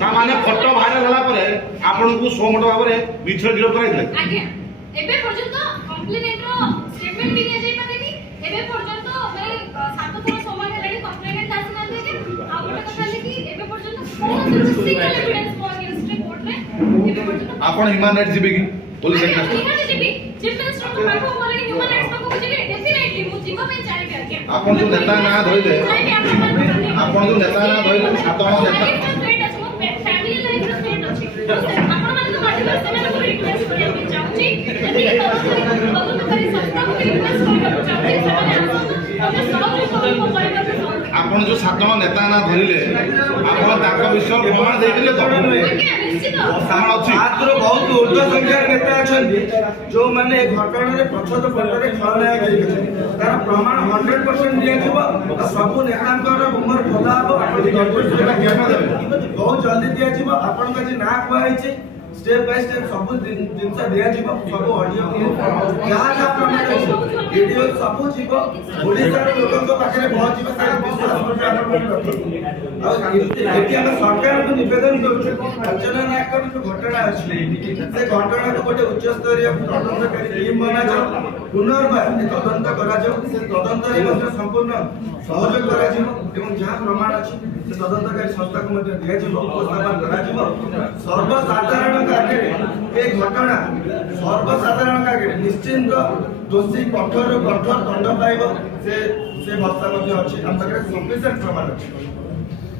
ता माने photo viral होला परे आपन को सोमट भाबरे मिछ गिरफ कराइले आज्ञा एबे पर्यंत कंप्लेनेंट रो स्टेटमेंट भी निया जाई पारेनी एबे पर्यंत मैं सात थोड़ा समय हेलानी कंप्लेनेंट आसी ना दे आ गोटे कथा ले कि एबे पर्यंत कोन सिंगल एविडेंस को अगेंस्ट कोर्ट रे एबे पर्यंत आपन ह्यूमन राइट जीबे कि पुलिस एक्ट निहाती जीबी चीफ मिनिस्टर को पाखो बोले ह्यूमन राइट्स को जीबी डेफिनेटली मु जीवा में चाहे आज्ञा आपन जो नेता ना धइले आपन जो नेता ना धइले साधारण नेता फैमिली लाइफ रो स्टेट अछि आपण माने तो माटी सेना को रिक्वेस्ट करिया के चाहूची यदि तदन्तकारी संस्था को रिक्वेस्ट करिया के चाहूची सेना आसो हम सब को परिवार के आपन जो साधारण नेता ना धरिले आपन ताका विषय प्रमाण देइले तो निश्चित प्रमाण अछि आत्र बहुत ऊर्ध्व संख्यार नेता अछंती जो माने घटना रे प्रच्छद पटरे खलनायक हेइछन तार प्रमाण 100% दिया जिवो सब नेतांकर उमर भला हो आपण बहुत जल्दी दिया जिवो आपण का जे ना कुआ हेछि स्टेप बाय स्टेप सब जिनसा दिया जिवो सब ऑडियो जहां जहां प्रमाण अछि वीडियो सब जिवो ओडिसा रो लोकन पाखरे बहुत जिवो सारा विश्वास करते आपण रखि आ एति हम सरकार को निवेदन करछु अर्चना नायक जो घटना अछि से घटना को गोटे उच्च स्तरीय तदन्तकारी टीम बना जाओ पुनर्बार तदন্ত करा जाओ से तदন্ত रे ମଧ୍ୟ संपूर्ण सहयोग करा जिवो एवं जहां प्रमाण अछि से तदन्तकारी संस्था को ମଧ୍ୟ दिया जिवो उपस्थापन करा जिवो सर्वसाधारण कागे ए घटना सर्वसाधारण कागे निश्चित दोषी कठोर कठोर दंड पाइबो से भत्ता ମଧ୍ୟ अछि हम पाखरे सफिशिएंट प्रमाण अछि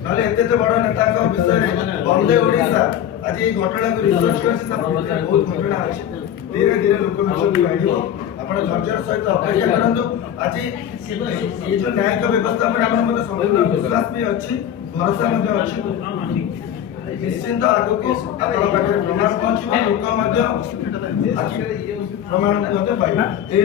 नाले एते बड़ नेता का विषय बंदे ओडिसा आज ये घटना को रिसर्च करछि बहुत घटना अछि धीरे धीरे लोक विश्वास बढ़िबो आपण धैर्यर सहित अपेक्षा करंतु आज ये जो न्यायिक व्यवस्था पर आपण मते संपूर्ण विश्वास भी अछि भरोसा ମଧ୍ୟ अछि निश्चित आगो को आपण पाखरे प्रमाण पहुंचिबो लोक ମଧ୍ୟ प्रमाण ମଧ୍ୟ पाइबो ए